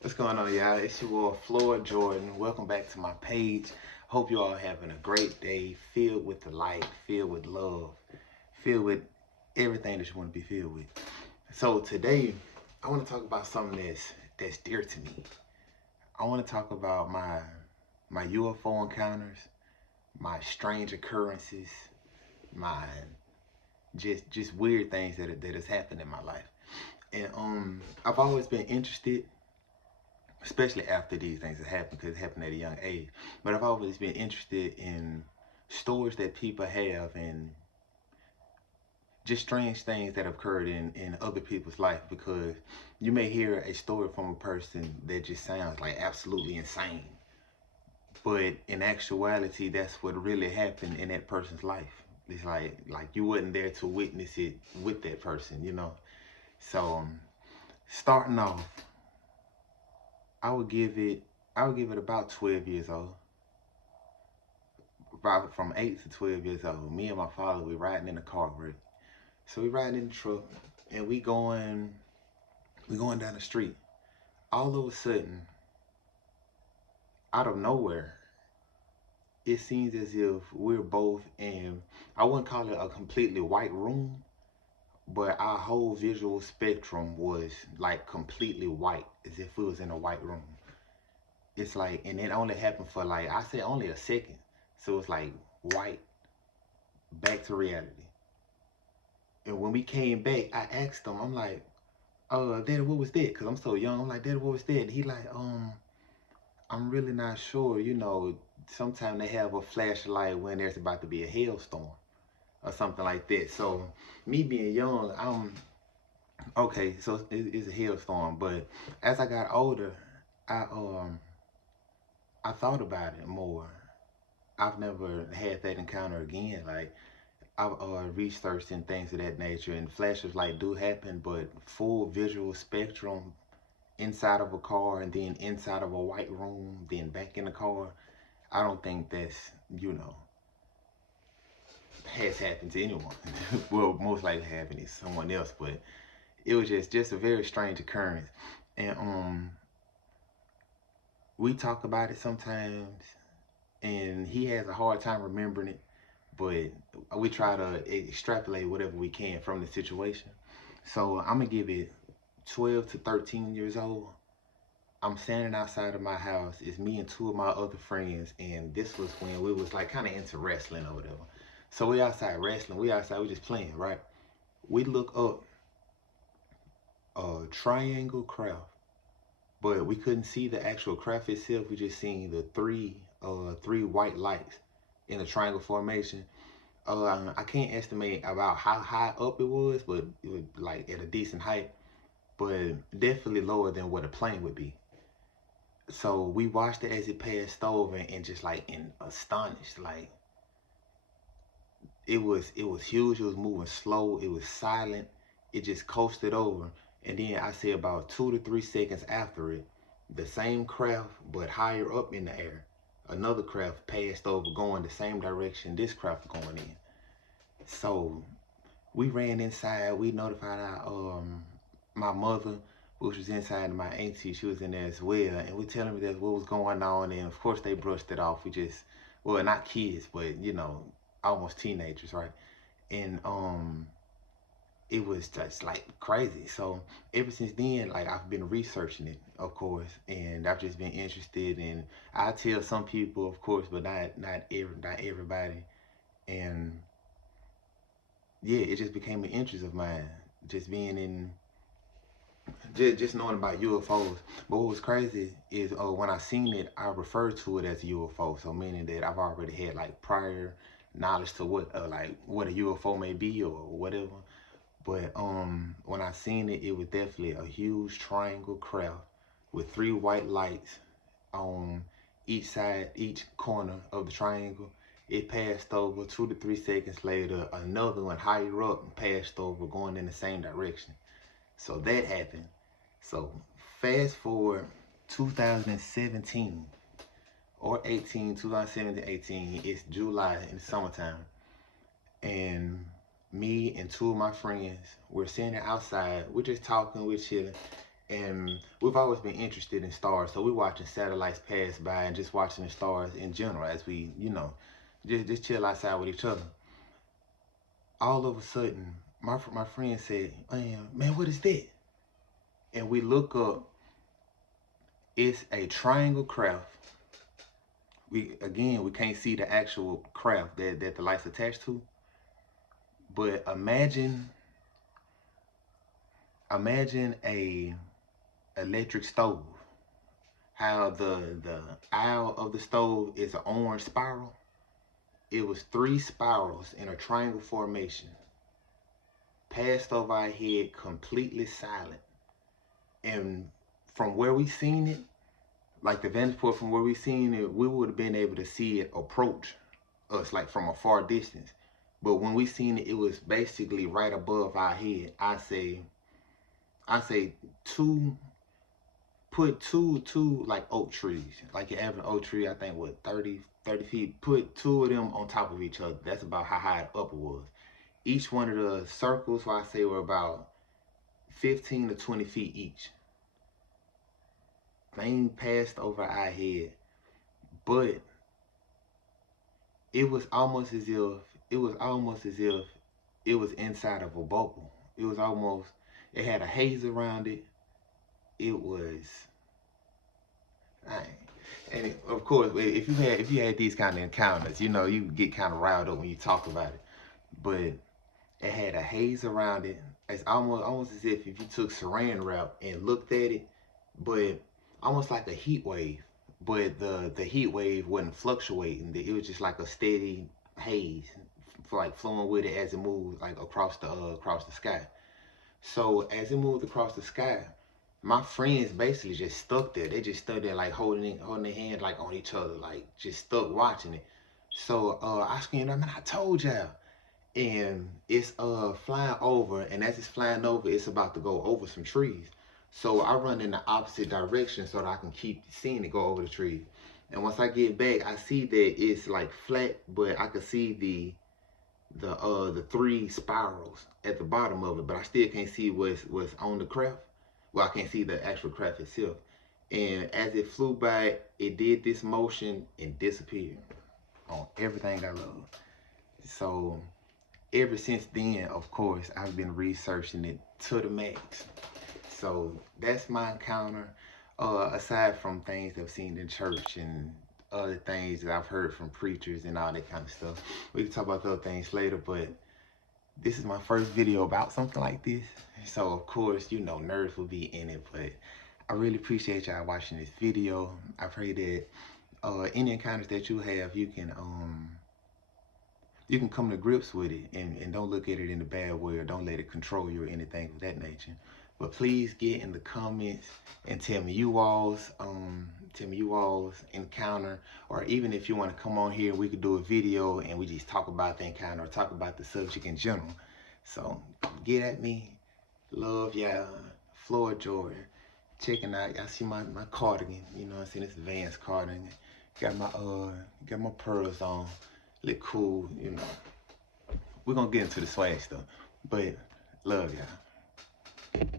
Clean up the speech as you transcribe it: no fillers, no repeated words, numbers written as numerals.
What's going on, y'all? It's your boy Floyd Jordan. Welcome back to my page. Hope you all having a great day, filled with the light, filled with love, filled with everything that you want to be filled with. So today, I want to talk about something that's dear to me. I want to talk about my UFO encounters, my strange occurrences, my just weird things that has happened in my life. And I've always been interested, especially after these things have happened, because it happened at a young age. But I've always been interested in stories that people have and just strange things that have occurred in other people's life, because you may hear a story from a person that just sounds like absolutely insane. But in actuality, that's what really happened in that person's life. It's like you wasn't there to witness it with that person. So starting off, I would give it about 12 years old. About from 8 to 12 years old. Me and my father, we riding in the car, right? So we riding in the truck and we going down the street. All of a sudden, out of nowhere, it seems as if we're both in, I wouldn't call it a completely white room, but our whole visual spectrum was like completely white, as if we was in a white room. It's like, and it only happened for like, I said only a second. So it's like white, back to reality. And when we came back, I asked him, I'm like, Daddy, what was that? Because I'm so young. I'm like, Daddy, what was that? And he like, I'm really not sure. Sometimes they have a flashlight when there's about to be a hailstorm or something like that. So me being young, I'm okay. So it's a hailstorm. But as I got older, I um I thought about it more. I've never had that encounter again. Like I've researched and things of that nature, and flashes like do happen, but full visual spectrum inside of a car and then inside of a white room, then back in the car, I don't think that's, has happened to anyone. Well, most likely happened to someone else, but it was just a very strange occurrence. And we talk about it sometimes, and he has a hard time remembering it, but we try to extrapolate whatever we can from the situation. So I'm gonna give it 12 to 13 years old. I'm standing outside of my house. It's me and two of my other friends, and this was when we was like kind of into wrestling or whatever. So we outside wrestling. We outside. We just playing, right? We look up a triangle craft, but we couldn't see the actual craft itself. We just seen the three white lights in a triangle formation. I can't estimate about how high up it was, but it was like at a decent height, but definitely lower than what a plane would be. So we watched it as it passed over and just like in astonished, like it was huge. It was moving slow. It was silent. It just coasted over, and then I say about 2 to 3 seconds after it, the same craft but higher up in the air, another craft passed over going the same direction this craft going in. So we ran inside. We notified our my mother, which was inside, and my auntie, she was in there as well. And we telling me that what was going on, and of course they brushed it off. We just, well, not kids, but almost teenagers, right? And it was just like crazy. So ever since then, like I've been researching it, of course, and I've just been interested. And I tell some people, of course, but not everybody. And yeah, it just became an interest of mine, just being in, just knowing about UFOs. But what was crazy is when I seen it, I referred to it as a UFO. So meaning that I've already had like prior knowledge to what a UFO may be or whatever. But when I seen it, it was definitely a huge triangle craft with three white lights on each side, each corner of the triangle. It passed over 2 to 3 seconds later. Another one higher up passed over going in the same direction. So that happened. So fast forward 2017 or 18, 2017, 18, it's July in the summertime. And me and two of my friends, we're sitting outside, we're just talking, we're chilling. And we've always been interested in stars, so we're watching satellites pass by and just watching the stars in general as we, just chill outside with each other. All of a sudden, my friend said, man, what is that? And we look up, it's a triangle craft. We can't see the actual craft that the light's attached to, but imagine a electric stove. How the aisle of the stove is an orange spiral. It was 3 spirals in a triangle formation, passed over our head, completely silent. And from where we seen it, like the vantage point from where we seen it, we would have been able to see it approach us like from a far distance. But when we seen it, it was basically right above our head. I say put two like oak trees, like your average oak tree, I think what 30 feet. Put 2 of them on top of each other. That's about how high the upper was. Each one of the circles, so I say, were about 15 to 20 feet each. Thing passed over our head, but it was almost as if it was inside of a bubble. It had a haze around it. It was, and of course, if you had these kind of encounters, you get kind of riled up when you talk about it. But it had a haze around it. It's almost as if you took saran wrap and looked at it, but almost like a heat wave. But the heat wave wasn't fluctuating. It was just like a steady haze, like flowing with it as it moved like across the sky. So as it moved across the sky, my friends basically just stuck there. They just stood there like holding their hand like on each other, like just stuck watching it. So I screamed, man, I told y'all. And it's flying over, and as it's flying over, it's about to go over some trees. So I run in the opposite direction so that I can keep seeing it go over the trees. And once I get back, I see that it's like flat, but I can see the 3 spirals at the bottom of it, but I still can't see what's on the craft. Well, I can't see the actual craft itself. And as it flew by, it did this motion and disappeared on everything I love. So ever since then, of course, I've been researching it to the max. So that's my encounter. Aside from things I've seen in church and other things that I've heard from preachers and all that kind of stuff. We can talk about those things later, but this is my first video about something like this. So of course, nerds will be in it, but I really appreciate y'all watching this video. I pray that any encounters that you have, you can come to grips with it and don't look at it in a bad way, or don't let it control you or anything of that nature. But please get in the comments and tell me you all's encounter, or even if you want to come on here, we could do a video and we just talk about the encounter or talk about the subject in general. So get at me. Love y'all. Floyd Jordan. Checking out, y'all see my cardigan, I'm saying, it's Vans cardigan. Got my pearls on. Look cool, We're gonna get into the swag stuff, but love y'all.